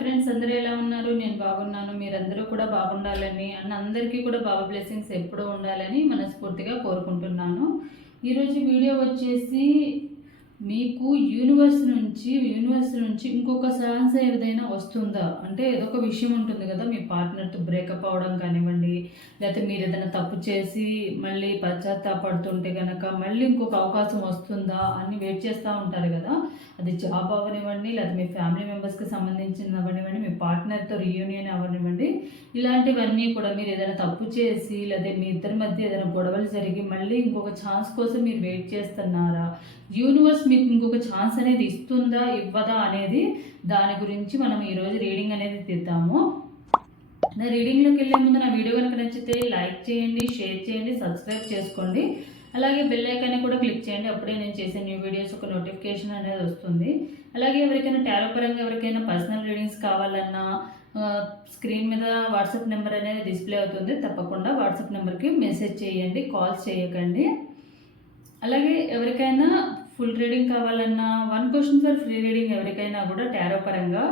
Friends అందరూ ఎలా ఉన్నారు? నేను బాగున్నాను మీరందరూ కూడా బాగుండాలని అండ్ అందరికీ కూడా బాబా బ్లెస్సింగ్స్ ఎప్పుడూ ఉండాలని మనస్ఫూర్తిగా కోరుకుంటున్నాను. ఈరోజు వీడియో వచ్చేసి మీకు యూనివర్స్ నుంచి యూనివర్స్ నుంచి ఇంకొక ఛాన్స్ ఏదైనా వస్తుందా? అంటే ఏదో ఒక విషయం ఉంటుంది కదా మీ పార్ట్నర్తో బ్రేకప్ అవ్వడం కానివ్వండి లేకపోతే మీరు ఏదైనా తప్పు చేసి మళ్ళీ పశ్చాత్తాపడుతుంటే కనుక మళ్ళీ ఇంకొక అవకాశం వస్తుందా అని వెయిట్ చేస్తూ ఉంటారు కదా. అది జాబ్ అవ్వనివ్వండి లేకపోతే మీ ఫ్యామిలీ మెంబర్స్కి సంబంధించిన అవ్వనివ్వండి మీ పార్ట్నర్తో రీయూనియన్ అవ్వనివ్వండి ఇలాంటివన్నీ కూడా మీరు ఏదైనా తప్పు చేసి లేదా మీ ఇద్దరి మధ్య ఏదైనా గొడవలు జరిగి మళ్ళీ ఇంకొక ఛాన్స్ కోసం మీరు వెయిట్ చేస్తున్నారా? యూనివర్స్ మీకు ఇంకొక ఛాన్స్ అనేది ఇస్తుందా ఇవ్వదా అనేది దాని గురించి మనం ఈరోజు రీడింగ్ అనేది తీద్దాము. నా రీడింగ్లోకి వెళ్ళే ముందు నా వీడియో కనుక నచ్చితే లైక్ చేయండి షేర్ చేయండి సబ్స్క్రైబ్ చేసుకోండి. అలాగే బెల్ ఐకాన్ని కూడా క్లిక్ చేయండి. అప్పుడే నేను చేసే న్యూ వీడియోస్ ఒక నోటిఫికేషన్ అనేది వస్తుంది. అలాగే ఎవరికైనా టారో పరంగా ఎవరికైనా పర్సనల్ రీడింగ్స్ కావాలన్నా స్క్రీన్ మీద వాట్సాప్ నెంబర్ అనేది డిస్ప్లే అవుతుంది. తప్పకుండా వాట్సాప్ నెంబర్కి మెసేజ్ చేయండి కాల్స్ చేయకండి. అలాగే ఎవరికైనా ఫుల్ రీడింగ్ కావాలన్నా one question for free reading ఎవరికైనా కూడా టారో పరంగా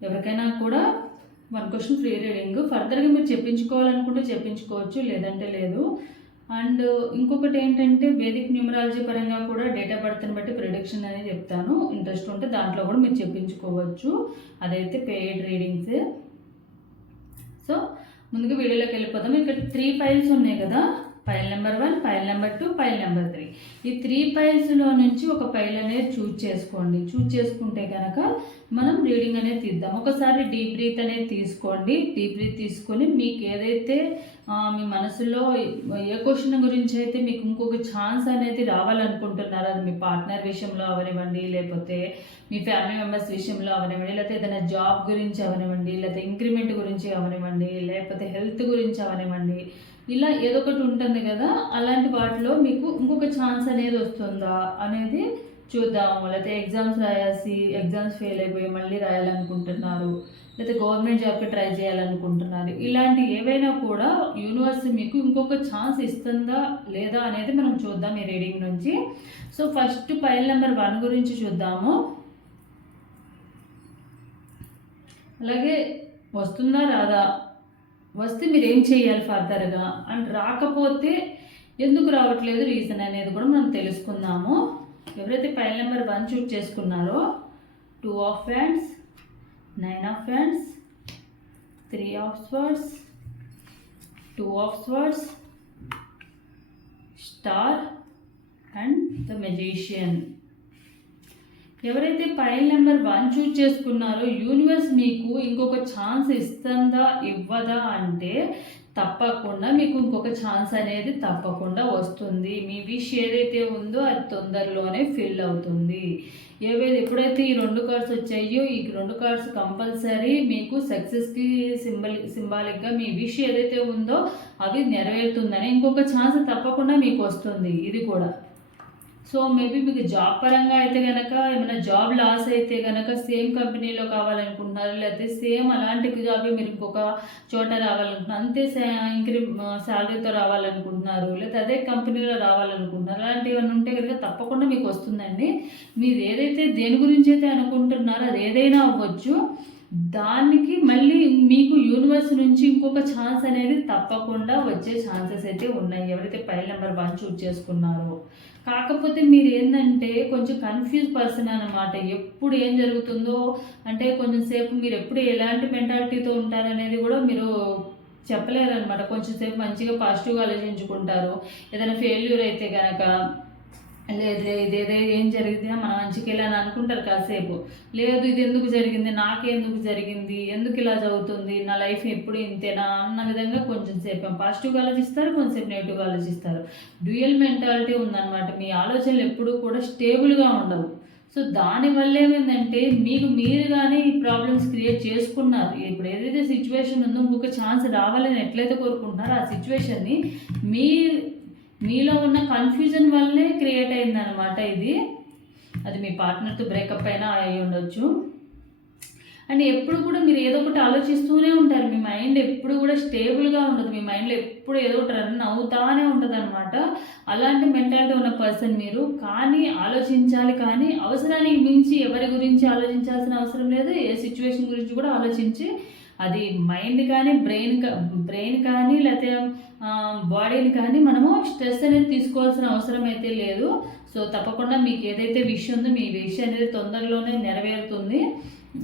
ఎవరికైనా కూడా వన్ క్వశ్చన్ ఫ్రీ రీడింగ్. ఫర్దర్గా మీరు చెప్పించుకోవాలనుకుంటే చెప్పించుకోవచ్చు లేదంటే లేదు. అండ్ ఇంకొకటి ఏంటంటే వేదిక్ న్యూమరాలజీ పరంగా కూడా డేటా బర్త్ని బట్టి ప్రిడిక్షన్ అనేది చెప్తాను. ఇంట్రెస్ట్ ఉంటే దాంట్లో కూడా మీరు చెప్పించుకోవచ్చు. అదైతే పెయిడ్ రీడింగ్స్ సో ముందుగా వీడియోలోకి వెళ్ళిపోదాం. ఇక్కడ త్రీ ఫైల్స్ ఉన్నాయి కదా. File number one file number two file number three ఈ త్రీ పైల్స్లో నుంచి ఒక పైల్ అనేది చూజ్ చేసుకోండి. చూజ్ చేసుకుంటే కనుక మనం రీడింగ్ అనేది తీద్దాం. ఒకసారి డీప్ బ్రీత్ అనేది తీసుకోండి. డీప్ బ్రీత్ తీసుకొని మీకు ఏదైతే మీ మనసులో ఏ క్వశ్చన్ గురించి అయితే మీకు ఇంకొక ఛాన్స్ అనేది రావాలనుకుంటున్నారో అది మీ పార్ట్నర్ విషయంలో అవనివ్వండి లేకపోతే మీ ఫ్యామిలీ మెంబర్స్ విషయంలో అవనివ్వండి లేకపోతే ఏదైనా జాబ్ గురించి అవనివ్వండి లేకపోతే ఇంక్రిమెంట్ గురించి అవనివ్వండి లేకపోతే హెల్త్ గురించి అవనివ్వండి. ఇలా ఏదో ఒకటి ఉంటుంది కదా అలాంటి వాటిలో మీకు ఇంకొక ఛాన్స్ అనేది వస్తుందా? అనేది చూద్దాము. లేకపోతే ఎగ్జామ్స్ రాయాల్సి ఎగ్జామ్స్ ఫెయిల్ అయిపోయి మళ్ళీ రాయాలనుకుంటున్నారు లేకపోతే గవర్నమెంట్ జాబ్కి ట్రై చేయాలనుకుంటున్నారు. ఇలాంటి ఏవైనా కూడా యూనివర్స్ మీకు ఇంకొక ఛాన్స్ ఇస్తుందా లేదా అనేది మనం చూద్దాం ఈ రీడింగ్ నుంచి. So first file number one గురించి చూద్దాము. అలాగే వస్తుందా రాదా? వస్తే మీరు ఏం చేయాలి ఫర్దర్గా? అండ్ రాకపోతే ఎందుకు రావట్లేదు రీజన్ అనేది కూడా మనం తెలుసుకుందాము. ఎవరైతే ఫైల్ నెంబర్ వన్ చూట్ చేసుకున్నారో two of wands nine of wands three of swords two of swords star and the magician. ఎవరైతే ఫైల్ నెంబర్ వన్ చూజ్ చేసుకున్నారో యూనివర్స్ మీకు ఇంకొక ఛాన్స్ ఇస్తుందా ఇవ్వదా అంటే తప్పకుండా మీకు ఇంకొక ఛాన్స్ అనేది తప్పకుండా వస్తుంది. మీ విష్ ఏదైతే ఉందో అది తొందరలోనే ఫిల్ అవుతుంది. ఏవైతే ఎప్పుడైతే ఈ రెండు కార్డ్స్ వచ్చాయో ఈ రెండు కార్డ్స్ కంపల్సరీ మీకు సక్సెస్కి సింబల్ సింబాలిక్గా మీ విష్ ఏదైతే ఉందో అవి నెరవేరుతుందని ఇంకొక ఛాన్స్ తప్పకుండా మీకు వస్తుంది. ఇది కూడా. సో మేబీ మీకు జాబ్ పరంగా అయితే కనుక ఏమైనా జాబ్ లాస్ అయితే కనుక సేమ్ కంపెనీలో కావాలనుకుంటున్నారు? లేకపోతే సేమ్ అలాంటి జాబ్ మీరు ఇంకొక చోట రావాలనుకుంటున్నారు? అంతే ఇంక్రీ శాలరీతో రావాలనుకుంటున్నారు? లేకపోతే అదే కంపెనీలో రావాలనుకుంటున్నారు? అలాంటివన్నీ ఉంటే కనుక తప్పకుండా మీకు వస్తుందండి. మీరు ఏదైతే దేని గురించి అయితే అనుకుంటున్నారో అది ఏదైనా అవ్వచ్చు. దానికి మళ్ళీ మీకు యూనివర్స్ నుంచి ఇంకొక ఛాన్స్ అనేది తప్పకుండా వచ్చే ఛాన్సెస్ అయితే ఉన్నాయి. ఎవరైతే పైల నెంబర్ వన్ చూస్ చేసుకున్నారో. కాకపోతే మీరు ఏంటంటే కొంచెం కన్ఫ్యూజ్ పర్సన్ అనమాట ఎప్పుడు ఏం జరుగుతుందో అంటే కొంచెం సేపు మీరు ఎప్పుడు ఎలాంటి మెంటాలిటీతో ఉంటారనేది కూడా మీరు చెప్పలేరనమాట కొంచెం సేపు మంచిగా పాజిటివ్గా ఆలోచించుకుంటారు. ఏదైనా ఫెయిల్యూర్ అయితే కనుక లేదులే ఇదేదే ఏం జరిగింది మన మంచికి ఇలా అని అనుకుంటారు కాసేపు. లేదు ఇది ఎందుకు జరిగింది నాకెందుకు జరిగింది ఎందుకు ఇలా జరుగుతుంది నా లైఫ్ ఎప్పుడు ఇంతేనా అన్న విధంగా కొంచెం సేపు పాజిటివ్గా ఆలోచిస్తారు కొంచెంసేపు నెగిటివ్గా ఆలోచిస్తారు. డ్యూయల్ మెంటాలిటీ ఉందన్నమాట మీ ఆలోచనలు ఎప్పుడూ కూడా స్టేబుల్గా ఉండవు. సో దానివల్ల ఏమైందంటే మీకు మీరుగానే ఈ ప్రాబ్లమ్స్ క్రియేట్ చేసుకున్నారు. ఇప్పుడు ఏదైతే సిచ్యువేషన్ ఉందో ఇంకొక ఛాన్స్ రావాలని ఎట్లయితే కోరుకుంటున్నారో ఆ సిచ్యువేషన్ని మీ మీలో ఉన్న కన్ఫ్యూజన్ వల్లనే క్రియేట్ అయిందనమాట ఇది. అది మీ పార్ట్నర్తో బ్రేకప్ అయినా అయి ఉండొచ్చు. అండ్ ఎప్పుడు కూడా మీరు ఏదో ఒకటి ఆలోచిస్తూనే ఉంటారు. మీ మైండ్ ఎప్పుడు కూడా స్టేబుల్గా ఉండదు. మీ మైండ్లో ఎప్పుడు ఏదో ఒకటి రన్ అవుతానే ఉంటుంది అనమాట అలాంటి మెంటాలిటీ ఉన్న పర్సన్ మీరు. కానీ ఆలోచించాలి కానీ అవసరానికి మించి ఎవరి గురించి ఆలోచించాల్సిన అవసరం లేదు. ఏ సిచ్యువేషన్ గురించి కూడా ఆలోచించి అది మైండ్ కానీ బ్రెయిన్ బ్రెయిన్ కానీ లేకపోతే బాడీని కానీ మనము స్ట్రెస్ అనేది తీసుకోవాల్సిన అవసరం అయితే లేదు. సో తప్పకుండా మీకు ఏదైతే విషయం ఉందో మీ విషయం అనేది తొందరలోనే నెరవేరుతుంది.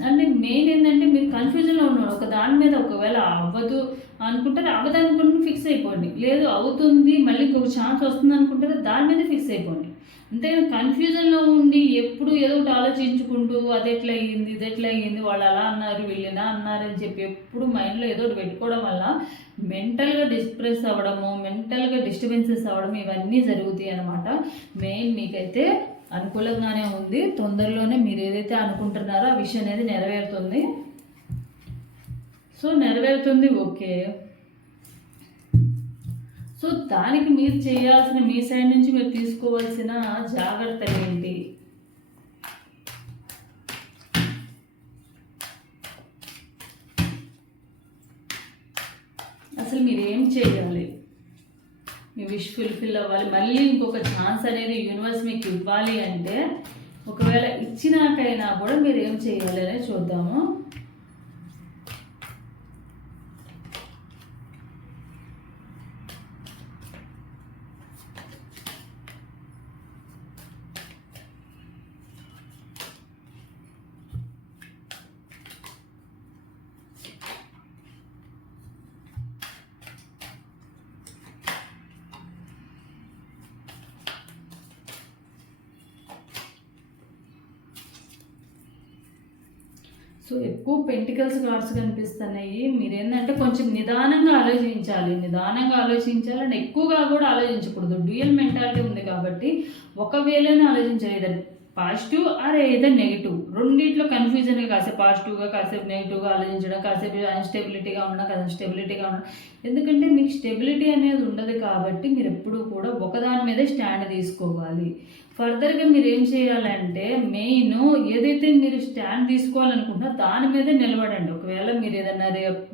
అంటే మెయిన్ ఏంటంటే మీరు కన్ఫ్యూజన్లో ఉన్నారు. ఒక దాని మీద ఒకవేళ అవ్వదు అనుకుంటారు అవ్వదు అనుకుంటే ఫిక్స్ అయిపోండి. లేదు అవుతుంది మళ్ళీ ఇంకొక ఛాన్స్ వస్తుంది అనుకుంటారు దాని మీద ఫిక్స్ అయిపోండి. అంతేగాని కన్ఫ్యూజన్లో ఉండి ఎప్పుడు ఏదో ఒకటి ఆలోచించుకుంటూ అది ఎట్లా అయ్యింది ఇది ఎట్లా అయ్యింది వాళ్ళు అలా అన్నారు వీళ్ళు అన్నారు అని చెప్పి ఎప్పుడు మైండ్లో ఏదో ఒకటి పెట్టుకోవడం వల్ల మెంటల్గా డిస్ప్రెస్ అవ్వడము మెంటల్గా డిస్టర్బెన్సెస్ అవ్వడం ఇవన్నీ జరుగుతాయి అనమాట మెయిన్ మీకైతే అనుకూలంగానే ఉంది. తొందరలోనే మీరు ఏదైతే అనుకుంటున్నారో ఆ విషయం అనేది నెరవేరుతుంది. సో నెరవేరుతుంది ఓకే. సో దానికి మీరు చేయాల్సిన మీ సైడ్ నుంచి మీరు తీసుకోవాల్సిన జాగ్రత్తలు ఏంటి? అసలు మీరు ఏం చేయాలి? మీ విష్ ఫుల్ఫిల్ అవ్వాలి. మళ్ళీ ఇంకొక ఛాన్స్ అనేది యూనివర్స్ మీకు ఇవ్వాలి అంటే ఒకవేళ ఇచ్చినాకైనా కూడా మీరు ఏం చేయాలి అనేది చూద్దాము సో ఎక్కువ పెంటికల్స్ కార్డ్స్ కనిపిస్తున్నాయి. మీరేంటంటే కొంచెం నిదానంగా ఆలోచించాలి. నిదానంగా ఆలోచించాలి అండ్ ఎక్కువగా కూడా ఆలోచించకూడదు. డ్యూయల్ మెంటాలిటీ ఉంది కాబట్టి ఒకవేళనే ఆలోచించాలి ఏదైనా పాజిటివ్ ఆర్ ఏదైనా నెగిటివ్ రెండిట్లో కన్ఫ్యూజన్గా కాసేపు పాజిటివ్గా కాసేపు నెగిటివ్గా ఆలోచించడం కాసేపు అన్స్టెబిలిటీగా ఉండడం కాసేపు స్టెబిలిటీగా ఉండడం. ఎందుకంటే మీకు స్టెబిలిటీ అనేది ఉండదు కాబట్టి మీరు ఎప్పుడూ కూడా ఒకదాని మీదే స్టాండ్ తీసుకోవాలి. ఫర్దర్గా మీరు ఏం చేయాలంటే మెయిన్ ఏదైతే మీరు స్టాండ్ తీసుకోవాలనుకుంటున్నా దాని మీదే నిలబడండి. ఒకవేళ మీరు ఏదన్నా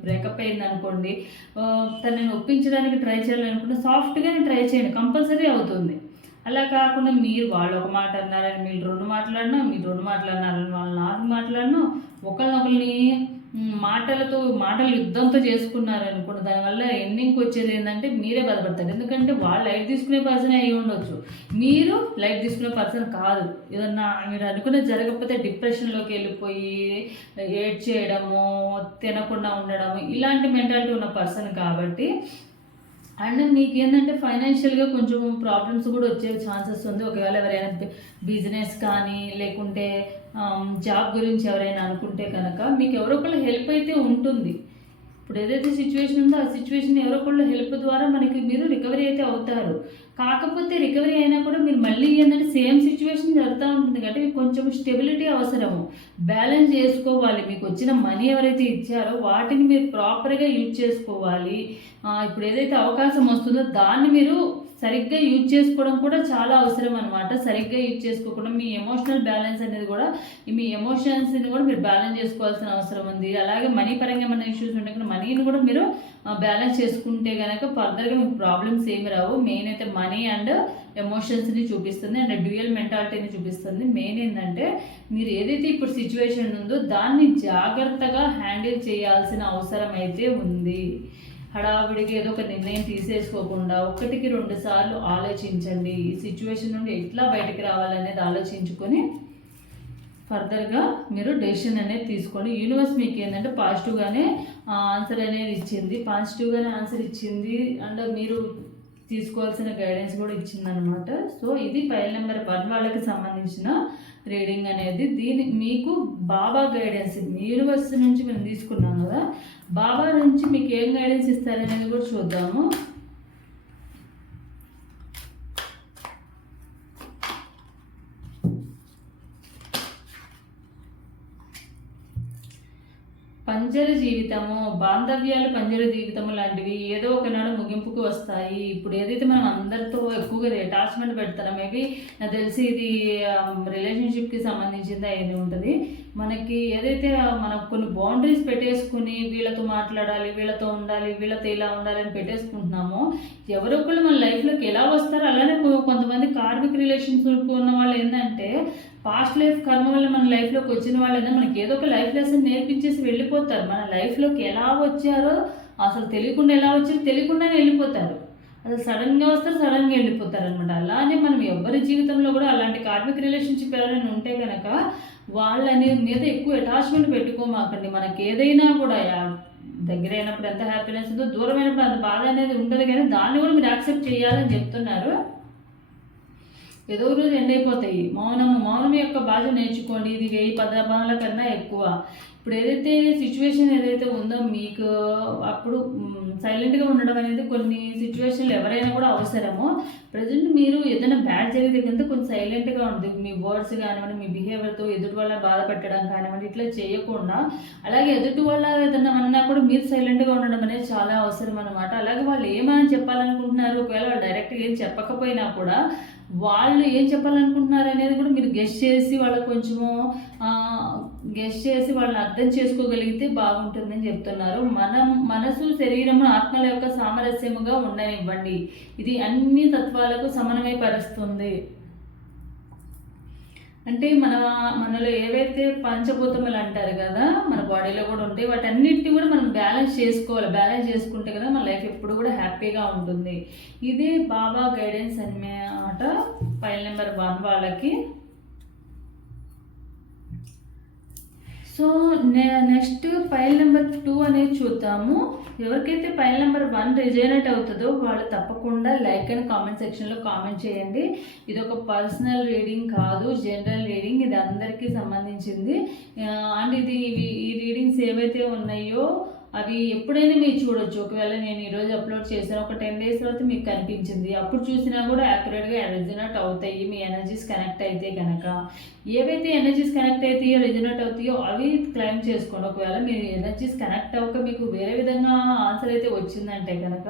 బ్రేకప్ అయింది అనుకోండి తనని ఒప్పించడానికి ట్రై చేయాలనుకుంటే సాఫ్ట్గానే ట్రై చేయండి. కంపల్సరీ అవుతుంది. అలా కాకుండా మీరు వాళ్ళు ఒక మాట అన్నారని మీరు రెండు మాట్లాడినా మీరు రెండు మాట్లాడినారని వాళ్ళు నాలుగు మాట్లాడినా ఒకరినొకరిని మాటలతో మాటలు యుద్ధంతో చేసుకున్నారు అనుకోండి దానివల్ల ఎండింగ్కి వచ్చేది ఏంటంటే మీరే బాధపడతారు. ఎందుకంటే వాళ్ళు లైట్ తీసుకునే పర్సన్ అయి ఉండొచ్చు. మీరు లైట్ తీసుకునే పర్సన్ కాదు. ఏదన్నా మీరు అనుకునే జరగకపోతే డిప్రెషన్లోకి వెళ్ళిపోయి ఏడ్ చేయడము తినకుండా ఉండడము ఇలాంటి మెంటాలిటీ ఉన్న పర్సన్ కాబట్టి అండ్ మీకు ఏంటంటే ఫైనాన్షియల్గా కొంచెం ప్రాబ్లమ్స్ కూడా వచ్చే ఛాన్సెస్ ఉంది. ఒకవేళ ఎవరైనా బిజినెస్ కానీ లేకుంటే జాబ్ గురించి ఎవరైనా అనుకుంటే కనుక మీకు ఎవరో ఒకళ్ళు హెల్ప్ అయితే ఉంటుంది. ఇప్పుడు ఏదైతే సిచ్యువేషన్ ఉందో ఆ సిచ్యువేషన్ ఎవరో ఒకళ్ళు హెల్ప్ ద్వారా మనకి మీరు రికవరీ అయితే అవుతారు. కాకపోతే రికవరీ అయినా కూడా మీరు మళ్ళీ ఏంటంటే సేమ్ సిచ్యువేషన్ జరుగుతూ ఉంటుంది కాబట్టి మీకు కొంచెం స్టెబిలిటీ అవసరము. బ్యాలెన్స్ చేసుకోవాలి. మీకు వచ్చిన మనీ ఎవరైతే ఇచ్చారో వాటిని మీరు ప్రాపర్గా యూజ్ చేసుకోవాలి. ఇప్పుడు ఏదైతే అవకాశం వస్తుందో దాన్ని మీరు సరిగ్గా యూజ్ చేసుకోవడం కూడా చాలా అవసరం అనమాట సరిగ్గా యూజ్ చేసుకోకుండా మీ ఎమోషనల్ బ్యాలెన్స్ అనేది కూడా మీ ఎమోషన్స్ని కూడా మీరు బ్యాలెన్స్ చేసుకోవాల్సిన అవసరం ఉంది. అలాగే మనీ పరంగా ఏమైనా ఇష్యూస్ ఉంటే కూడా మనీని కూడా మీరు బ్యాలెన్స్ చేసుకుంటే కనుక ఫర్దర్గా మీకు ప్రాబ్లమ్స్ ఏమి రావు. మెయిన్ అయితే మనీ అండ్ ఎమోషన్స్ని చూపిస్తుంది. అండ్ డ్యూయల్ మెంటాలిటీని చూపిస్తుంది. మెయిన్ ఏంటంటే మీరు ఏదైతే ఇప్పుడు సిచ్యువేషన్ ఉందో దాన్ని జాగ్రత్తగా హ్యాండిల్ చేయాల్సిన అవసరం అయితే ఉంది. హడావిడిగా ఏదో ఒక నిర్ణయం తీసేసుకోకుండా ఒకటికి రెండు సార్లు ఆలోచించండి. ఈ సిచ్యువేషన్ నుండి ఎట్లా బయటకు రావాలనేది ఆలోచించుకొని ఫర్దర్గా మీరు డెసిషన్ అనేది తీసుకోండి. యూనివర్స్ మీకు ఏంటంటే పాజిటివ్గానే ఆన్సర్ అనేది ఇచ్చింది. పాజిటివ్గానే ఆన్సర్ ఇచ్చింది అండ్ మీరు తీసుకోవాల్సిన గైడెన్స్ కూడా ఇచ్చిందనమాట సో ఇది ఫైల్ నెంబర్ వన్ వాళ్ళకి సంబంధించిన రీడింగ్ అనేది దీని మీకు బాబా గైడెన్స్ యూనివర్స్ నుంచి మేము తీసుకున్నాం కదా బాబా నుంచి మీకు ఏం గైడెన్స్ ఇస్తారనేది కూడా చూద్దాము. పంజర జీవితము బాంధవ్యాలు పంజర జీవితము లాంటివి ఏదో ఒకనాడు ముగింపుకు వస్తాయి. ఇప్పుడు ఏదైతే మనం అందరితో ఎక్కువగా అటాచ్మెంట్ పెడతారో మేబీ నాకు తెలిసి ఇది రిలేషన్షిప్కి సంబంధించింది అయింది ఉంటుంది. మనకి ఏదైతే మనం కొన్ని బౌండరీస్ పెట్టేసుకుని వీళ్ళతో మాట్లాడాలి వీళ్ళతో ఉండాలి వీళ్ళతో ఇలా ఉండాలి అని పెట్టేసుకుంటున్నామో ఎవరొకళ్ళు మన లైఫ్లోకి ఎలా వస్తారో అలానే కొ- కొంతమంది కార్మిక రిలేషన్స్ ఉన్న వాళ్ళు ఏంటంటే పాస్ట్ లైఫ్ కర్మ వల్ల మన లైఫ్లోకి వచ్చిన వాళ్ళు ఏంటంటే మనకి ఏదో ఒక లైఫ్ లెసన్ నేర్పించేసి వెళ్ళిపోతారు. మన లైఫ్లోకి ఎలా వచ్చారో అసలు తెలియకుండా ఎలా వచ్చారో తెలియకుండానే వెళ్ళిపోతారు. అది సడన్గా వస్తారు సడన్గా వెళ్ళిపోతారు అనమాట అలానే మనం ఎవరి జీవితంలో కూడా అలాంటి కార్మిక రిలేషన్షిప్ ఎవరైనా ఉంటే కనుక వాళ్ళని మీద ఎక్కువ అటాచ్మెంట్ పెట్టుకోమాకండి. మనకి ఏదైనా కూడా యా- దగ్గర అయినప్పుడు ఎంత హ్యాపీనెస్ ఉందో దూరం అయినప్పుడు అంత బాధ అనేది ఉంటుంది కానీ దాన్ని కూడా మీరు యాక్సెప్ట్ చేయాలని చెప్తున్నారు. ఏదో రోజు ఎండ్ అయిపోతాయి. మౌనం మౌనం యొక్క భాష నేర్చుకోండి. ఇది వెయ్యి పదపాల కన్నా ఎక్కువ. ఇప్పుడు ఏదైతే సిచ్యువేషన్ ఏదైతే ఉందో మీకు అప్పుడు సైలెంట్గా ఉండడం అనేది కొన్ని సిచ్యువేషన్లు ఎవరైనా కూడా అవసరము. ప్రజెంట్ మీరు ఏదైనా బ్యాడ్ జరిగితే కనుక కొంచెం సైలెంట్గా ఉంటుంది మీ వర్డ్స్ కానివ్వండి మీ బిహేవియర్తో ఎదుటి వాళ్ళ బాధ పెట్టడం కానివ్వండి ఇట్లా చేయకుండా అలాగే ఎదుటి వాళ్ళ ఏదైనా అన్నా కూడా మీరు సైలెంట్గా ఉండడం అనేది చాలా అవసరం అనమాట అలాగే వాళ్ళు ఏమని చెప్పాలనుకుంటున్నారు? ఒకవేళ వాళ్ళు డైరెక్ట్గా ఏం చెప్పకపోయినా కూడా వాళ్ళు ఏం చెప్పాలనుకుంటున్నారు అనేది కూడా మీరు గెస్ట్ చేసి వాళ్ళకి కొంచెము గెస్ట్ చేసి వాళ్ళని అర్థం చేసుకోగలిగితే బాగుంటుందని చెప్తున్నారు. మనం మనసు శరీరం ఆత్మల యొక్క సామరస్యముగా ఉండనివ్వండి. ఇది అన్ని తత్వాలకు సమన్వయపరుస్తుంది అంటే మన మనలో ఏవైతే పంచభూతములు అంటారు కదా మన బాడీలో కూడా ఉంటాయి. వాటన్నిటిని కూడా మనం బ్యాలెన్స్ చేసుకోవాలి. బ్యాలెన్స్ చేసుకుంటే కదా మన లైఫ్ ఎప్పుడు కూడా హ్యాపీగా ఉంటుంది. ఇదే బాబా గైడెన్స్ అన్నమాట ఫైల్ నెంబర్ వన్ వాళ్ళకి. So next file number two అనేది చూద్దాము. ఎవరికైతే ఫైల్ నెంబర్ వన్ రిజైనట్ అవుతుందో వాళ్ళు తప్పకుండా లైక్ అండ్ కామెంట్ సెక్షన్లో కామెంట్ చేయండి. ఇది ఒక పర్సనల్ రీడింగ్ కాదు జనరల్ రీడింగ్. ఇది అందరికీ సంబంధించింది. అండ్ ఇది ఈ రీడింగ్స్ ఏవైతే ఉన్నాయో అవి ఎప్పుడైనా మీరు చూడొచ్చు. ఒకవేళ నేను ఈరోజు అప్లోడ్ చేశాను ఒక టెన్ డేస్ తర్వాత మీకు కనిపించింది. అప్పుడు చూసినా కూడా యాక్యురేట్గా రెజినట్ అవుతాయి. మీ ఎనర్జీస్ కనెక్ట్ అయితే కనుక ఏవైతే ఎనర్జీస్ కనెక్ట్ అవుతాయో రెజినట్ అవుతాయో అవి క్లైమ్ చేసుకోండి. ఒకవేళ మీ ఎనర్జీస్ కనెక్ట్ అవ్వక మీకు వేరే విధంగా ఆన్సర్ అయితే వచ్చిందంటే కనుక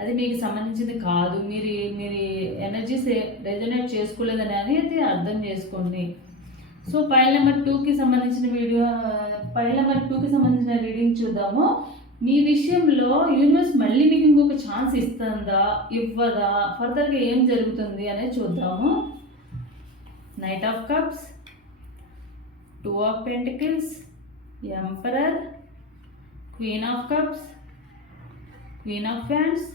అది మీకు సంబంధించింది కాదు. మీరు మీరు ఎనర్జీస్ రెజనేట్ చేసుకోలేదని అనేది అర్థం చేసుకోండి. సో ఫైల్ నెంబర్ టూకి సంబంధించిన వీడియో ఫైల్ నెంబర్ టూకి సంబంధించిన రీడింగ్ చూద్దాము. మీ విషయంలో యూనివర్స్ మళ్ళీ మీకు ఇంకొక ఛాన్స్ ఇస్తుందా ఇవ్వదా ఫర్దర్గా ఏం జరుగుతుంది అనేది చూద్దాము. Knight of cups two of pentacles emperor queen of cups queen of wands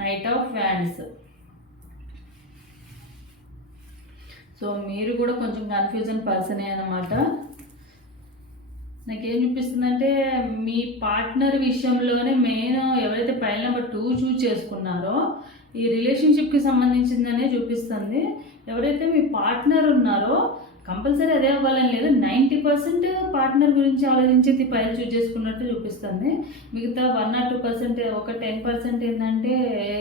knight of fans so మీరు కూడా కొంచెం కన్ఫ్యూజన్ పర్సనే అనమాట నాకేం చూపిస్తుందంటే మీ పార్ట్నర్ విషయంలోనే మెయిన్ ఎవరైతే పైన నెంబర్ టూ చూజ్ చేసుకున్నారో ఈ రిలేషన్షిప్కి సంబంధించిందనే చూపిస్తుంది. ఎవరైతే మీ పార్ట్నర్ ఉన్నారో కంపల్సరీ అదే అవ్వాలని లేదు. నైంటీ పర్సెంట్ పార్ట్నర్ గురించి ఆలోచించి పైన చూజ్ చేసుకున్నట్టు చూపిస్తుంది. మిగతా వన్ ఆర్ టూ పర్సెంట్ ఒక టెన్ పర్సెంట్ ఏంటంటే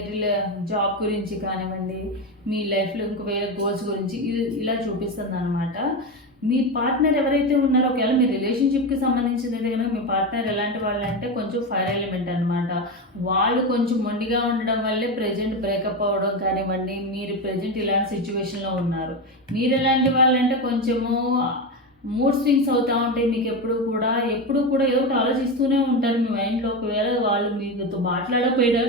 రిలే జాబ్ గురించి కానివ్వండి మీ లైఫ్లో ఇంకో వేరే గోల్స్ గురించి ఇది ఇలా చూపిస్తుంది అనమాట మీ పార్ట్నర్ ఎవరైతే ఉన్నారో ఒకవేళ మీ రిలేషన్షిప్కి సంబంధించింది కనుక మీ పార్ట్నర్ ఎలాంటి వాళ్ళు అంటే కొంచెం ఫైర్ ఎలిమెంట్ అనమాట వాళ్ళు కొంచెం మొండిగా ఉండడం వల్లే ప్రజెంట్ బ్రేకప్ అవ్వడం కానివ్వండి మీరు ప్రజెంట్ ఇలాంటి సిచ్యువేషన్లో ఉన్నారు. మీరు ఎలాంటి వాళ్ళంటే కొంచెము మూడ్ స్వింగ్స్ అవుతూ ఉంటాయి మీకు ఎప్పుడు కూడా. ఎప్పుడు కూడా ఏదో ఒకటి ఆలోచిస్తూనే ఉంటారు మీ మైండ్లో ఒకవేళ వాళ్ళు మీతో మాట్లాడకపోయినా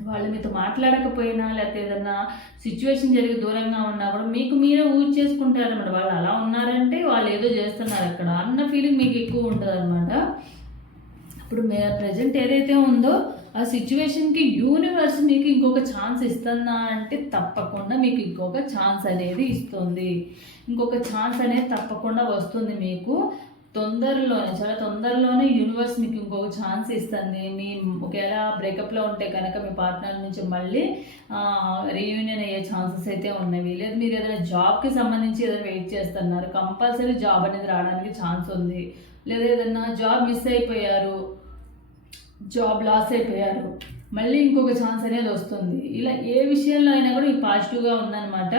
వాళ్ళు మీతో మాట్లాడకపోయినా లేకపోతే ఏదన్నా సిచ్యువేషన్ జరిగి దూరంగా ఉన్నా కూడా మీకు మీరే ఊజ్ చేసుకుంటారు అనమాట వాళ్ళు అలా ఉన్నారంటే వాళ్ళు ఏదో చేస్తున్నారు అక్కడ అన్న ఫీలింగ్ మీకు ఎక్కువ ఉంటుంది అనమాట ఇప్పుడు మే ప్రజెంట్ ఏదైతే ఉందో ఆ సిచ్యువేషన్కి యూనివర్స్ మీకు ఇంకొక ఛాన్స్ ఇస్తుందా అంటే తప్పకుండా మీకు ఇంకొక ఛాన్స్ అనేది ఇస్తుంది. ఇంకొక ఛాన్స్ అనేది తప్పకుండా వస్తుంది మీకు. తొందరలోనే చాలా తొందరలోనే యూనివర్స్ మీకు ఇంకొక ఛాన్స్ ఇస్తుంది. మీ ఒకవేళ బ్రేకప్లో ఉంటే కనుక మీ పార్ట్నర్ నుంచి మళ్ళీ రీయూనియన్ అయ్యే ఛాన్సెస్ అయితే ఉన్నవి. లేదు మీరు ఏదైనా జాబ్కి సంబంధించి ఏదైనా వెయిట్ చేస్తున్నారు కంపల్సరీ జాబ్ అనేది రావడానికి ఛాన్స్ ఉంది. లేదా ఏదైనా జాబ్ మిస్ అయిపోయారు జాబ్ లాస్ అయిపోయారు మళ్ళీ ఇంకొక ఛాన్స్ అనేది వస్తుంది. ఇలా ఏ విషయంలో అయినా కూడా ఈ పాజిటివ్గా ఉందన్నమాట.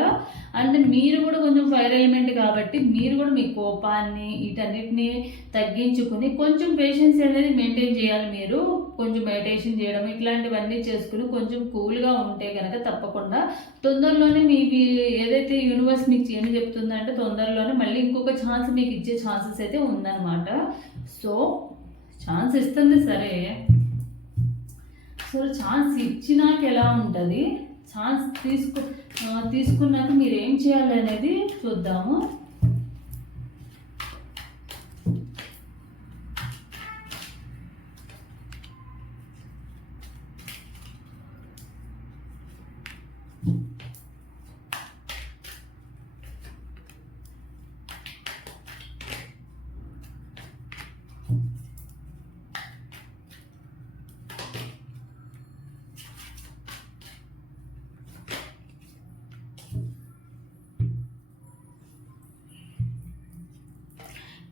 అంటే మీరు కూడా కొంచెం ఫైర్ ఎలిమెంట్ కాబట్టి మీరు కూడా మీ కోపాన్ని వీటన్నిటిని తగ్గించుకుని కొంచెం పేషెన్స్ అనేది మెయింటైన్ చేయాలి మీరు. కొంచెం మెడిటేషన్ చేయడం ఇట్లాంటివన్నీ చేసుకుని కొంచెం కూల్గా ఉంటే కనుక తప్పకుండా తొందరలోనే మీకు ఏదైతే యూనివర్స్ మీకు ఏమి చెప్తుందంటే తొందరలోనే మళ్ళీ ఇంకొక ఛాన్స్ మీకు ఇచ్చే ఛాన్సెస్ అయితే ఉందన్నమాట. సో ఛాన్స్ ఇస్తుంది సరే. సో ఛాన్స్ ఇచ్చినాక ఎలా ఉంటుంది? ఛాన్స్ తీసుకు తీసుకున్నాక మీరు ఏం చేయాలి అనేది చూద్దాము.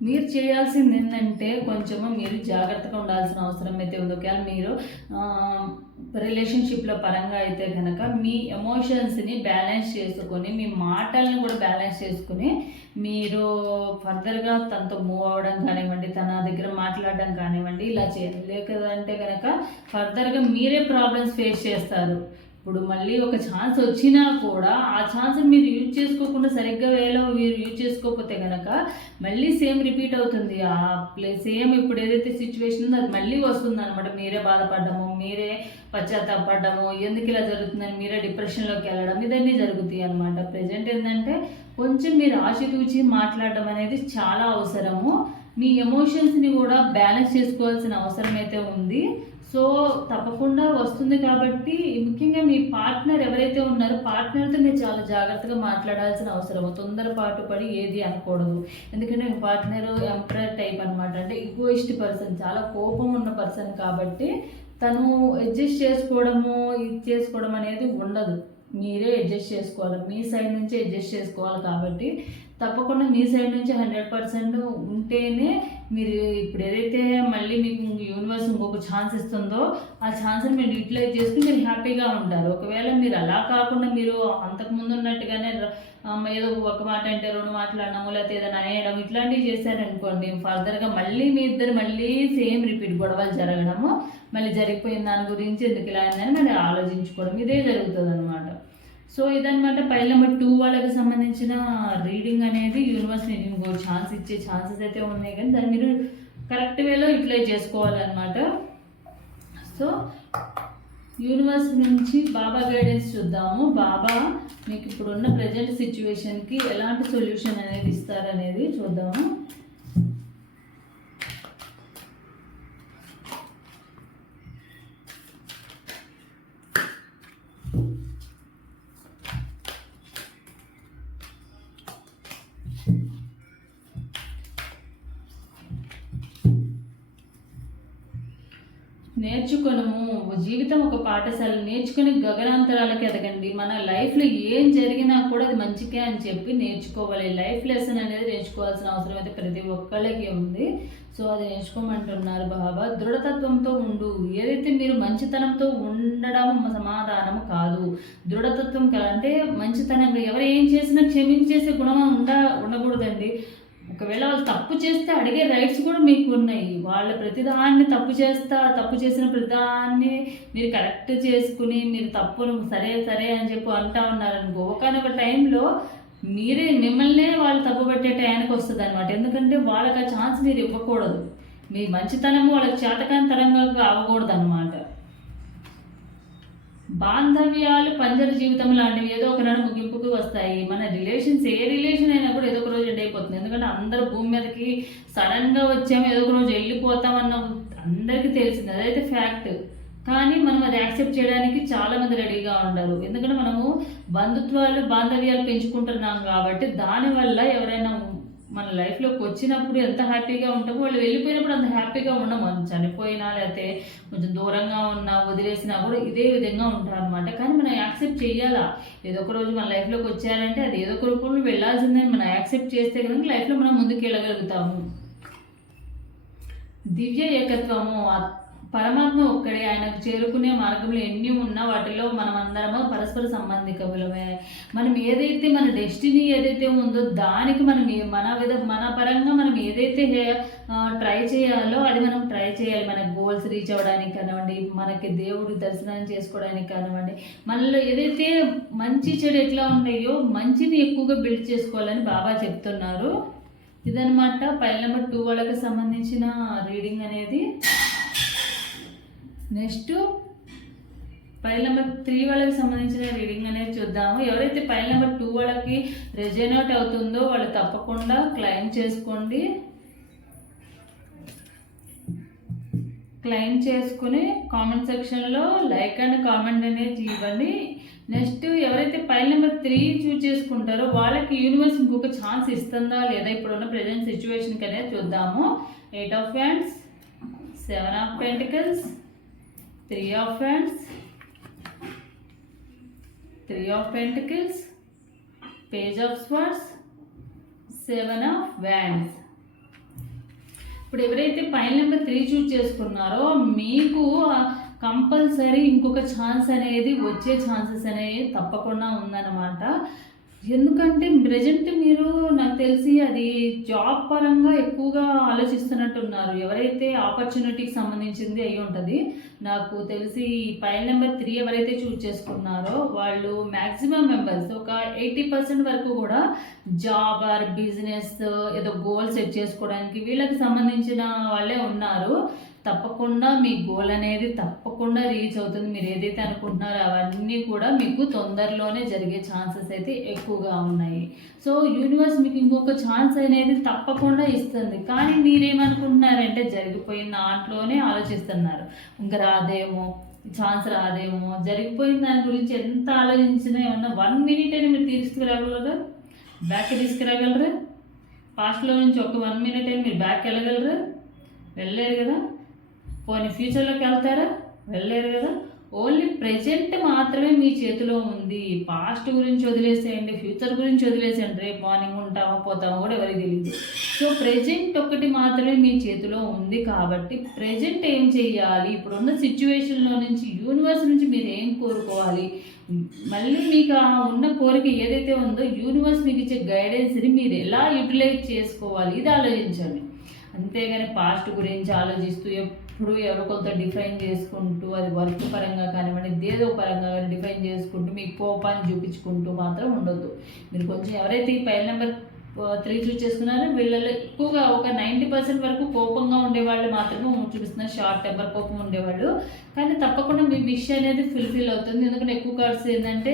మీరు చేయాల్సింది ఏంటంటే కొంచెము మీరు జాగ్రత్తగా ఉండాల్సిన అవసరం అయితే ఉంది. ఒకవేళ మీరు రిలేషన్షిప్లో పరంగా అయితే కనుక మీ ఎమోషన్స్ని బ్యాలెన్స్ చేసుకొని మీ మాటలను కూడా బ్యాలెన్స్ చేసుకుని మీరు ఫర్దర్గా తనతో మూవ్ అవ్వడం కానివ్వండి తన దగ్గర మాట్లాడడం కానివ్వండి ఇలా చేయాలి లేదంటే కనుక ఫర్దర్గా మీరే ప్రాబ్లమ్స్ ఫేస్ చేస్తారు. ఇప్పుడు మళ్ళీ ఒక ఛాన్స్ వచ్చినా కూడా ఆ ఛాన్స్ మీరు యూజ్ చేసుకోకుండా సరిగ్గా వేలో మీరు యూజ్ చేసుకోకపోతే కనుక మళ్ళీ సేమ్ రిపీట్ అవుతుంది. ఆ ప్లే సేమ్ ఇప్పుడు ఏదైతే సిచ్యువేషన్ ఉందో అది మళ్ళీ వస్తుంది అనమాట మీరే బాధపడ్డము మీరే పశ్చాత్తాపడ్డము ఎందుకు ఇలా జరుగుతుందని మీరే డిప్రెషన్లోకి వెళ్ళడం ఇదన్నీ జరుగుతాయి అనమాట ప్రజెంట్ ఏంటంటే కొంచెం మీరు ఆచితూచి మాట్లాడడం అనేది చాలా అవసరము. మీ ఎమోషన్స్ని కూడా బ్యాలెన్స్ చేసుకోవాల్సిన అవసరం అయితే ఉంది. సో తప్పకుండా వస్తుంది కాబట్టి ముఖ్యంగా మీ పార్ట్నర్ ఎవరైతే ఉన్నారో పార్ట్నర్తో మీరు చాలా జాగ్రత్తగా మాట్లాడాల్సిన అవసరం. తొందరపాటు పడి ఏది అనకూడదు. ఎందుకంటే మీ పార్ట్నర్ ఎంపరర్ టైప్ అనమాట అంటే ఈగోయిస్ట్ పర్సన్ చాలా కోపం ఉన్న పర్సన్ కాబట్టి తను అడ్జస్ట్ చేసుకోవడము ఇది చేసుకోవడం అనేది ఉండదు. మీరే అడ్జస్ట్ చేసుకోవాలి. మీ సైడ్ నుంచి అడ్జస్ట్ చేసుకోవాలి కాబట్టి తప్పకుండా మీ సైడ్ నుంచి హండ్రెడ్ పర్సెంట్ ఉంటేనే మీరు ఇప్పుడు ఏదైతే మళ్ళీ మీకు యూనివర్స్ ఇంకొక ఛాన్స్ ఇస్తుందో ఆ ఛాన్స్ని మీరు యూటిలైజ్ చేసుకుని మీరు హ్యాపీగా ఉంటారు. ఒకవేళ మీరు అలా కాకుండా మీరు అంతకుముందు ఉన్నట్టుగానే ఏదో ఒక మాట అంటే రెండు మాటలు లేకపోతే ఏదైనా అనేయడం ఇట్లాంటివి చేశారనుకోండి ఫర్దర్గా మళ్ళీ మీ ఇద్దరు మళ్ళీ సేమ్ రిపీట్ గొడవలు జరగడము మళ్ళీ జరిగిపోయిన దాని గురించి ఎందుకు ఇలా అయిందని మళ్ళీ ఆలోచించుకోవడం ఇదే జరుగుతుంది అనమాట సో ఇదనమాట పైల నెంబర్ టూ వాళ్ళకి సంబంధించిన రీడింగ్ అనేది యూనివర్స్ నేను ఇంకో ఛాన్స్ ఇచ్చే ఛాన్సెస్ అయితే ఉన్నాయి. కానీ దాన్ని మీరు కరెక్ట్ వేలో యూటిలైజ్ చేసుకోవాలన్నమాట. సో యూనివర్స్ నుంచి బాబా గైడెన్స్ చూద్దాము. బాబా మీకు ఇప్పుడున్న ప్రజెంట్ సిచ్యువేషన్కి ఎలాంటి సొల్యూషన్ అనేది ఇస్తారనేది చూద్దాము. నేర్చుకొనము. జీవితం ఒక పాఠశాల. నేర్చుకుని గగనాంతరాలకు ఎదగండి. మన లైఫ్లో ఏం జరిగినా కూడా అది మంచికే అని చెప్పి నేర్చుకోవాలి. లైఫ్ లెసన్ అనేది నేర్చుకోవాల్సిన అవసరం అయితే ప్రతి ఒక్కళ్ళకి ఉంది. సో అది నేర్చుకోమంటున్నారు బాబా. దృఢతత్వంతో ఉండు. ఏదైతే మీరు మంచితనంతో ఉండడం సమాధానం కాదు. దృఢతత్వం కల అంటే మంచితనం ఎవరు ఏం చేసినా క్షమించేసే గుణం ఉండ ఉండకూడదండి. ఒకవేళ వాళ్ళు తప్పు చేస్తే అడిగే రైట్స్ కూడా మీకు ఉన్నాయి వాళ్ళ ప్రతిదాన్ని తప్పు చేస్తా తప్పు చేసిన ప్రతిదాన్ని మీరు కరెక్ట్ చేసుకుని మీరు తప్పును సరే సరే అని చెప్పి అంటా ఉన్నారనుకో ఒకనొక టైంలో మీరే మిమ్మల్నే వాళ్ళు తప్పు పట్టే టైంకి వస్తుంది అనమాట ఎందుకంటే వాళ్ళకి ఆ ఛాన్స్ మీరు ఇవ్వకూడదు. మీ మంచితనము వాళ్ళకి చేతకాని తరంగా అవ్వకూడదు అనమాట బాంధవ్యాలు పంజర జీవితం లాంటివి ఏదో ఒక నాడు ముగింపుకు వస్తాయి. మన రిలేషన్స్ ఏ రిలేషన్ అయినా కూడా ఏదో ఒక రోజు ఎండ్ అయిపోతుంది. ఎందుకంటే అందరూ భూమి మీదకి సడన్గా వచ్చాము ఏదో ఒక రోజు వెళ్ళిపోతామన్న అందరికీ తెలిసింది. అదైతే ఫ్యాక్ట్ కానీ మనం అది యాక్సెప్ట్ చేయడానికి చాలా మంది రెడీగా ఉండరు. ఎందుకంటే మనము బంధుత్వాలు బాంధవ్యాలు పెంచుకుంటున్నాం కాబట్టి దానివల్ల ఎవరైనా మన లైఫ్లోకి వచ్చినప్పుడు ఎంత హ్యాపీగా ఉంటామో వాళ్ళు వెళ్ళిపోయినప్పుడు అంత హ్యాపీగా ఉండము. చనిపోయినా లేకపోతే కొంచెం దూరంగా ఉన్నా వదిలేసినా కూడా ఇదే విధంగా ఉంటారు అనమాట కానీ మనం యాక్సెప్ట్ చేయాలా ఏదో ఒక రోజు మన లైఫ్లోకి వచ్చారంటే అది ఏదో ఒక రూపంలో వెళ్ళాల్సిందని మనం యాక్సెప్ట్ చేస్తే కనుక లైఫ్లో మనం ముందుకు వెళ్ళగలుగుతాము దివ్య ఏకత్వము పరమాత్మ ఒక్కడే. ఆయనకు చేరుకునే మార్గంలో ఎన్ని ఉన్నా వాటిలో మనం అందరము పరస్పర సంబంధికములమే. మనం ఏదైతే మన డెస్టినీ ఏదైతే ఉందో దానికి మనం మన విధ మన పరంగా మనం ఏదైతే ట్రై చేయాలో అది మనం ట్రై చేయాలి. మన గోల్స్ రీచ్ అవ్వడానికి కానివ్వండి మనకి దేవుడి దర్శనం చేసుకోవడానికి కానివ్వండి మనలో ఏదైతే మంచి చెడు ఎట్లా ఉన్నాయో మంచిని ఎక్కువగా బిల్డ్ చేసుకోవాలని బాబా చెప్తున్నారు. ఇదనమాట పైల నెంబర్ టూ వాళ్ళకి సంబంధించిన రీడింగ్ అనేది. నెక్స్ట్ ఫైల్ నెంబర్ త్రీ వాళ్ళకి సంబంధించిన రీడింగ్ అనేది చూద్దాము. ఎవరైతే ఫైల్ నెంబర్ టూ వాళ్ళకి రెజనేట్ అవుతుందో వాళ్ళు తప్పకుండా క్లైమ్ చేసుకోండి. క్లైమ్ చేసుకుని కామెంట్ సెక్షన్లో లైక్ అండ్ కామెంట్ అనేది ఇవ్వండి. నెక్స్ట్ ఎవరైతే ఫైల్ నెంబర్ త్రీ చూజ్ చేసుకుంటారో వాళ్ళకి యూనివర్స్ ఇంకొక ఛాన్స్ ఇస్తుందా లేదా ఇప్పుడున్న ప్రజెంట్ సిచ్యువేషన్కి అనేది చూద్దాము. Eight of wands seven of pentacles three of wands three of pentacles page of swords seven of wands ఇప్పుడు ఎవరైతే పైన నెంబర్ త్రీ చూస్ చేసుకున్నారో మీకు కంపల్సరీ ఇంకొక ఛాన్స్ అనేది వచ్చే ఛాన్సెస్ అనేవి తప్పకుండా ఉందన్నమాట. ఎందుకంటే ప్రజెంట్ మీరు నాకు తెలిసి అది జాబ్ పరంగా ఎక్కువగా ఆలోచిస్తున్నట్టున్నారు. ఎవరైతే ఆపర్చునిటీకి సంబంధించింది అయి ఉంటుంది నాకు తెలిసి పైన ఫైల్ నెంబర్ త్రీ ఎవరైతే చూస్ చేసుకున్నారో వాళ్ళు మ్యాక్సిమం మెంబర్స్ ఒక ఎయిటీ పర్సెంట్ వరకు కూడా జాబ్ ఆర్ బిజినెస్ ఏదో గోల్ సెట్ చేసుకోవడానికి వీళ్ళకి సంబంధించిన వాళ్ళే ఉన్నారు. తప్పకుండా మీ గోల్ అనేది తప్పకుండా రీచ్ అవుతుంది. మీరు ఏదైతే అనుకుంటున్నారో అవన్నీ కూడా మీకు తొందరలోనే జరిగే ఛాన్సెస్ అయితే ఎక్కువగా ఉన్నాయి. సో యూనివర్స్ మీకు ఇంకొక ఛాన్స్ అనేది తప్పకుండా ఇస్తుంది. కానీ మీరేమనుకుంటున్నారంటే జరిగిపోయిన దాంట్లోనే ఆలోచిస్తున్నారు. ఇంకా రాదేమో ఛాన్స్ రాదేమో జరిగిపోయిన దాని గురించి ఎంత ఆలోచించినా ఏమన్నా వన్ మినిట్ అయినా మీరు తీసుకురాగలరు? బ్యాక్ తీసుకురాగలరు? పాస్ట్లో నుంచి ఒక వన్ మినిట్ అయినా మీరు బ్యాక్ వెళ్ళగలరు? వెళ్ళలేరు కదా? పోనీ ఫ్యూచర్లోకి వెళ్తారా? వెళ్ళలేరు కదా. ఓన్లీ ప్రజెంట్ మాత్రమే మీ చేతిలో ఉంది. పాస్ట్ గురించి వదిలేసేయండి ఫ్యూచర్ గురించి వదిలేసేయండి. రేపు మార్నింగ్ ఉంటామో పోతామో కూడా ఎవరికి తెలియదు సో ప్రజెంట్ ఒకటి మాత్రమే మీ చేతిలో ఉంది కాబట్టి ప్రజెంట్ ఏం చేయాలి ఇప్పుడున్న సిచ్యువేషన్లో నుంచి యూనివర్స్ నుంచి మీరు ఏం కోరుకోవాలి? మళ్ళీ మీకు ఆ ఉన్న కోరిక ఏదైతే ఉందో యూనివర్స్ మీకు ఇచ్చే గైడెన్స్ని మీరు ఎలా యూటిలైజ్ చేసుకోవాలి? ఇది ఆలోచించండి. అంతేగాని పాస్ట్ గురించి ఆలోచిస్తూ ఇప్పుడు ఎవరో కొంత డిఫైన్ చేసుకుంటూ అది వర్క్ పరంగా కానివ్వండి ఏదో పరంగా కానీ డిఫైన్ చేసుకుంటూ మీ కోపాన్ని చూపించుకుంటూ మాత్రం ఉండొద్దు. మీరు కొంచెం ఎవరైతే ఈ పైల నెంబర్ త్రీ చూస్ చేసుకున్నారో వీళ్ళలో ఎక్కువగా ఒక నైంటీ పర్సెంట్ వరకు కోపంగా ఉండేవాళ్ళు మాత్రమే చూపిస్తున్నారు. షార్ట్ టెంపర్ కోపం ఉండేవాళ్ళు. కానీ తప్పకుండా మీ విష్ అనేది ఫుల్ఫిల్ అవుతుంది. ఎందుకంటే ఎక్కువ కార్డ్స్ ఏంటంటే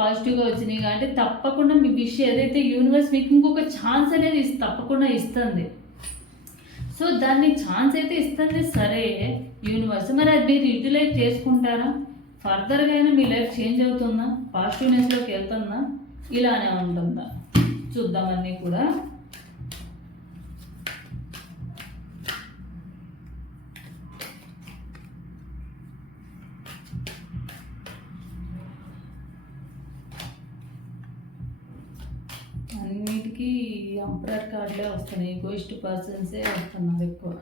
పాజిటివ్గా వచ్చినాయి. కాబట్టి తప్పకుండా మీ విష్ ఏదైతే యూనివర్స్ మీకు ఇంకొక ఛాన్స్ అనేది తప్పకుండా ఇస్తుంది. సో దాన్ని ఛాన్స్ అయితే ఇస్తుంది. సరే యూనివర్స్ మరి అది మీరు యూటిలైజ్ చేసుకుంటారా? ఫర్దర్గా అయినా మీ లైఫ్ చేంజ్ అవుతుందా? పాజిటివ్నెస్లోకి వెళ్తుందా? ఇలానే ఉంటుందా? చూద్దామన్నీ కూడా. అంపరర్ కార్డులే వస్తున్నాయి. ఈగోయిస్ట్ పర్సన్సే వస్తున్నారు ఎక్కువ.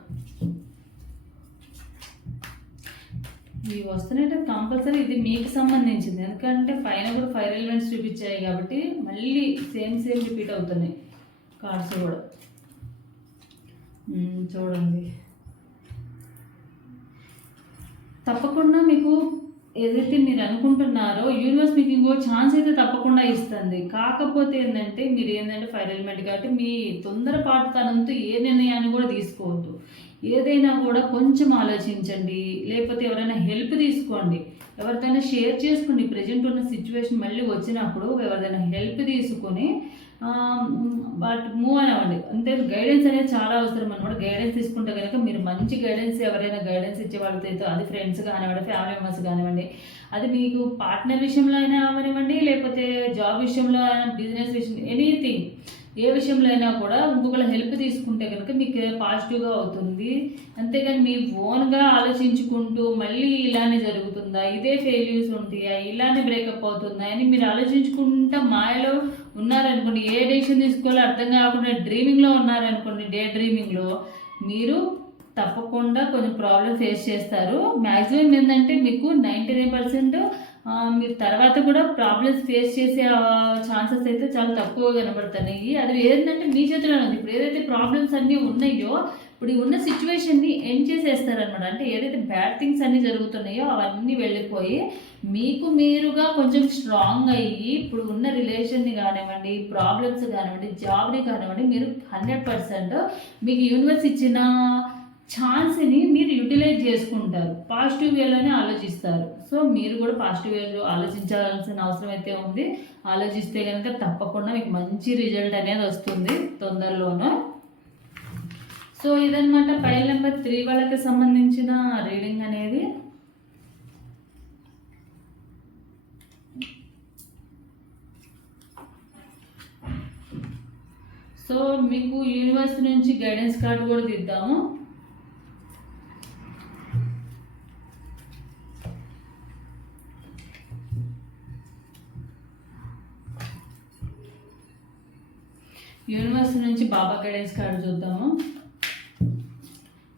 ఇవి వస్తున్నాయంటే కంపల్సరీ ఇది మీకు సంబంధించింది. ఎందుకంటే పైన కూడా ఫైర్ ఎలిమెంట్స్ చూపించాయి కాబట్టి మళ్ళీ సేమ్ సేమ్ రిపీట్ అవుతున్నాయి కార్డ్స్ కూడా. చూడండి. తప్పకుండా మీకు ఏదైతే మీరు అనుకుంటున్నారో యూనివర్స్ మీకు ఇంకో ఛాన్స్ అయితే తప్పకుండా ఇస్తుంది. కాకపోతే ఏంటంటే మీరు ఏంటంటే ఫైనల్మెంట్ కాబట్టి మీ తొందరపాటుతనంతో ఏ నిర్ణయాన్ని కూడా తీసుకోవద్దు. ఏదైనా కూడా కొంచెం ఆలోచించండి లేకపోతే ఎవరైనా హెల్ప్ తీసుకోండి. ఎవరిదైనా షేర్ చేసుకోండి. ప్రజెంట్ ఉన్న సిచ్యువేషన్ మళ్ళీ వచ్చినప్పుడు ఎవరిదైనా హెల్ప్ తీసుకొని బట్ మూవ్ అని అవ్వండి. అంటే గైడెన్స్ అనేది చాలా అవసరం అనమాట గైడెన్స్ తీసుకుంటే కనుక మీరు మంచి గైడెన్స్ ఎవరైనా గైడెన్స్ ఇచ్చే వాళ్ళతో అది ఫ్రెండ్స్ కానివ్వండి ఫ్యామిలీ మెంబర్స్ కానివ్వండి అది మీకు పార్ట్నర్ విషయంలో అయినా అవనివ్వండి లేకపోతే జాబ్ విషయంలో బిజినెస్ విషయం ఎనీథింగ్ ఏ విషయంలో అయినా కూడా ఇంకొకళ్ళ హెల్ప్ తీసుకుంటే కనుక మీకు పాజిటివ్గా అవుతుంది. అంతేగాని మీ ఓన్గా ఆలోచించుకుంటూ మళ్ళీ ఇలానే జరుగుతుందా? ఇదే ఫెయిల్యూర్స్ ఉంటాయా? ఇలానే బ్రేకప్ అవుతుందా? అని మీరు ఆలోచించుకుంటా మాయలో ఉన్నారనుకోండి ఏ డెసిషన్ తీసుకోవాలో అర్థం కాకుండా డ్రీమింగ్లో ఉన్నారనుకోండి డే డ్రీమింగ్లో మీరు తప్పకుండా కొంచెం ప్రాబ్లం ఫేస్ చేస్తారు. మ్యాక్సిమం ఏంటంటే మీకు నైంటీ నైన్ పర్సెంట్ మీరు తర్వాత కూడా ప్రాబ్లమ్స్ ఫేస్ చేసే ఛాన్సెస్ అయితే చాలా తక్కువ కనబడుతున్నాయి అది ఏంటంటే మీ చేతిలో ఉంది. ఇప్పుడు ఏదైతే ప్రాబ్లమ్స్ అన్నీ ఉన్నాయో ఇప్పుడు ఉన్న సిచ్యువేషన్ని ఎండ్ చేసేస్తారనమాట అంటే ఏదైతే బ్యాడ్ థింగ్స్ అన్నీ జరుగుతున్నాయో అవన్నీ వెళ్ళిపోయి మీకు మీరుగా కొంచెం స్ట్రాంగ్ అయ్యి ఇప్పుడు ఉన్న రిలేషన్ని కానివ్వండి ప్రాబ్లమ్స్ కానివ్వండి జాబ్ని కానివ్వండి మీరు హండ్రెడ్ పర్సెంట్ మీకు యూనివర్స్ ఇచ్చిన ఛాన్స్ని మీరు యూటిలైజ్ చేసుకుంటారు. పాజిటివ్ వేలోనే ఆలోచిస్తారు. సో మీరు కూడా పాజిటివ్ వేలో ఆలోచించాల్సిన అవసరం అయితే ఉంది. ఆలోచిస్తే కనుక తప్పకుండా మీకు మంచి రిజల్ట్ అనేది వస్తుంది తొందరలోనూ. సో ఇదనమాట ఫైల్ నెంబర్ త్రీ వాళ్ళకి సంబంధించిన రీడింగ్ అనేది. సో మీకు యూనివర్స్ నుంచి గైడెన్స్ కార్డు కూడా తీద్దాము. యూనివర్స్ నుంచి బాబా గైడెన్స్ కార్డు చూద్దాము.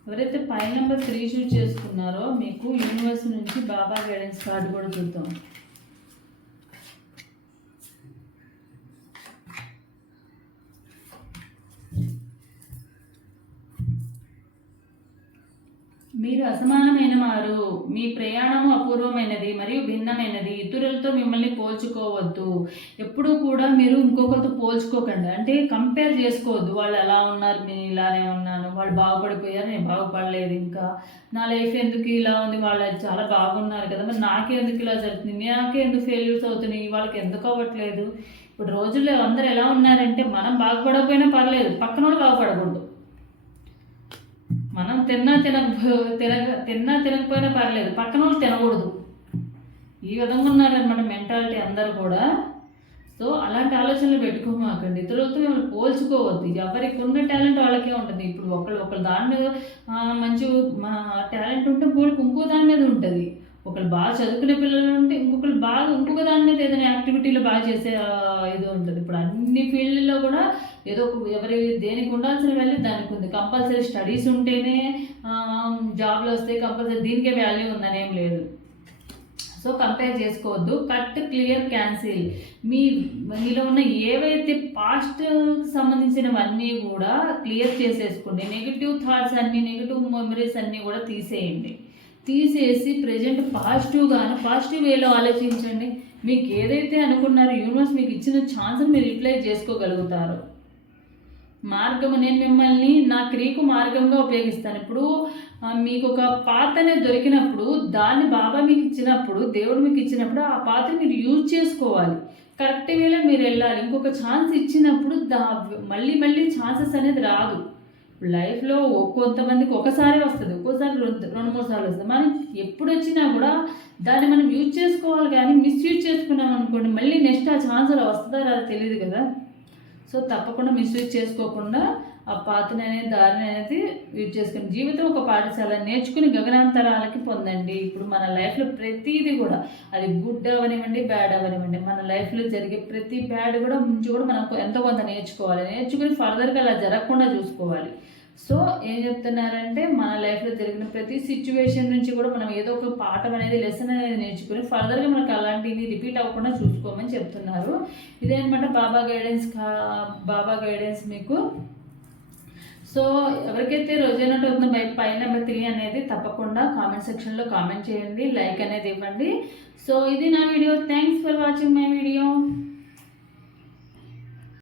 ఎవరైతే పై నెంబర్ త్రీ షూట్ చేసుకున్నారో మీకు యూనివర్స్ నుంచి బాబా గైడెన్స్ కార్డు కూడా చూద్దాం మీరు అసమానమైన వారు మీ ప్రయాణము అపూర్వమైనది మరియు భిన్నమైనది. ఇతరులతో మిమ్మల్ని పోల్చుకోవద్దు. ఎప్పుడూ కూడా మీరు ఇంకొకరితో పోల్చుకోకండి. అంటే కంపేర్ చేసుకోవద్దు. వాళ్ళు ఎలా ఉన్నారు నేను ఇలానే ఉన్నాను. వాళ్ళు బాగుపడిపోయారు నేను బాగుపడలేదు ఇంకా. నా లైఫ్ ఎందుకు ఇలా ఉంది? వాళ్ళు చాలా బాగున్నారు కదా. మరి నాకెందుకు ఇలా జరుగుతుంది? నాకే ఎందుకు ఫెయిల్యూర్స్ అవుతున్నాయి? వాళ్ళకి ఎందుకు అవ్వట్లేదు? ఇప్పుడు రోజుల్లో అందరు ఎలా ఉన్నారంటే మనం బాగుపడకపోయినా పర్లేదు. పక్కన వాళ్ళు బాగుపడకూడదు. మనం తిన్నా తినక తినక తిన్నా తినకపోయినా పర్లేదు. పక్కన వాళ్ళు తినకూడదు. ఈ విధంగా ఉన్నారనమాట మెంటాలిటీ అందరు కూడా. సో అలాంటి ఆలోచనలు పెట్టుకోమాకండి. ఇతరులతో మిమ్మల్ని పోల్చుకోవద్దు. ఎవరికి ఉన్న టాలెంట్ వాళ్ళకే ఉంటుంది. ఇప్పుడు ఒకళ్ళు ఒకళ్ళు దాని మీద మంచి మా టాలెంట్ ఉంటే పోలికి ఇంకో దాని మీద ఉంటుంది. ఒకళ్ళు బాగా చదువుకునే పిల్లలు ఉంటే ఇంకొకళ్ళు బాగా ఇంకొక దాని మీద ఏదైనా యాక్టివిటీలు బాగా చేసే ఇది ఉంటుంది. ఇప్పుడు అన్ని ఫీల్డ్లో కూడా ఏదో ఎవరి దేనికి ఉండాల్సిన వాల్యూ దానికి ఉంది. కంపల్సరీ స్టడీస్ ఉంటేనే జాబ్లు వస్తాయి కంపల్సరీ దీనికే వాల్యూ ఉందని ఏం లేదు. సో కంపేర్ చేసుకోవద్దు. కట్ క్లియర్ క్యాన్సిల్ మీ మీలో ఉన్న ఏవైతే పాస్ట్ సంబంధించినవన్నీ కూడా క్లియర్ చేసేసుకోండి. నెగిటివ్ థాట్స్ అన్ని నెగిటివ్ మెమరీస్ అన్నీ కూడా తీసేయండి. తీసేసి ప్రజెంట్ పాజిటివ్గాను పాజిటివ్ వేలో ఆలోచించండి. మీకు ఏదైతే అనుకున్నారో యూనివర్స్ మీకు ఇచ్చిన ఛాన్స్ మీరు యూటిలైజ్ చేసుకోగలుగుతారు. మార్గము నేను మిమ్మల్ని నా క్రియకు మార్గంగా ఉపయోగిస్తాను. ఇప్పుడు మీకు ఒక పాత్ర అనేది దొరికినప్పుడు దాన్ని బాబా మీకు ఇచ్చినప్పుడు దేవుడు మీకు ఇచ్చినప్పుడు ఆ పాత్ర మీరు యూజ్ చేసుకోవాలి. కరెక్ట్ వేలో మీరు వెళ్ళాలి. ఇంకొక ఛాన్స్ ఇచ్చినప్పుడు దా మళ్ళీ మళ్ళీ ఛాన్సెస్ అనేది రాదు. లైఫ్లో కొంతమందికి ఒకసారి వస్తుంది ఒక్కోసారి రెండు రెండు మూడు సార్లు వస్తుంది. మనం ఎప్పుడు వచ్చినా కూడా దాన్ని మనం యూజ్ చేసుకోవాలి కానీ మిస్యూజ్ చేసుకున్నాం అనుకోండి మళ్ళీ నెక్స్ట్ ఆ ఛాన్స్ అలా వస్తుందా రాదో తెలియదు కదా. సో తప్పకుండా మిస్యూజ్ చేసుకోకుండా ఆ పాతని అనేది దారిని అనేది యూజ్ చేసుకుని జీవితం ఒక పాఠశాల. నేర్చుకుని గగనాంతరాలకి పొందండి. ఇప్పుడు మన లైఫ్లో ప్రతిదీ కూడా అది గుడ్ అవనివ్వండి బ్యాడ్ అవనివ్వండి. మన లైఫ్లో జరిగే ప్రతి బ్యాడ్ కూడా నుంచి కూడా మనం ఎంతో కొంత నేర్చుకోవాలి. నేర్చుకుని ఫర్దర్గా అలా జరగకుండా చూసుకోవాలి. సో ఏం చెప్తున్నారంటే మన లైఫ్లో జరిగిన ప్రతి సిచ్యువేషన్ నుంచి కూడా మనం ఏదో ఒక పాఠం అనేది లెసన్ అనేది నేర్చుకుని ఫర్దర్గా మనకు అలాంటివి రిపీట్ అవ్వకుండా చూసుకోమని చెప్తున్నారు. ఇదే అనమాట బాబా గైడెన్స్ కా బాబా గైడెన్స్ మీకు. సో ఎవరికైతే రోజైనట్టు అవుతుందో బై పై నెంబర్ త్రీ అనేది తప్పకుండా కామెంట్ సెక్షన్లో కామెంట్ చేయండి లైక్ అనేది ఇవ్వండి. సో ఇది నా video. Thanks for watching my video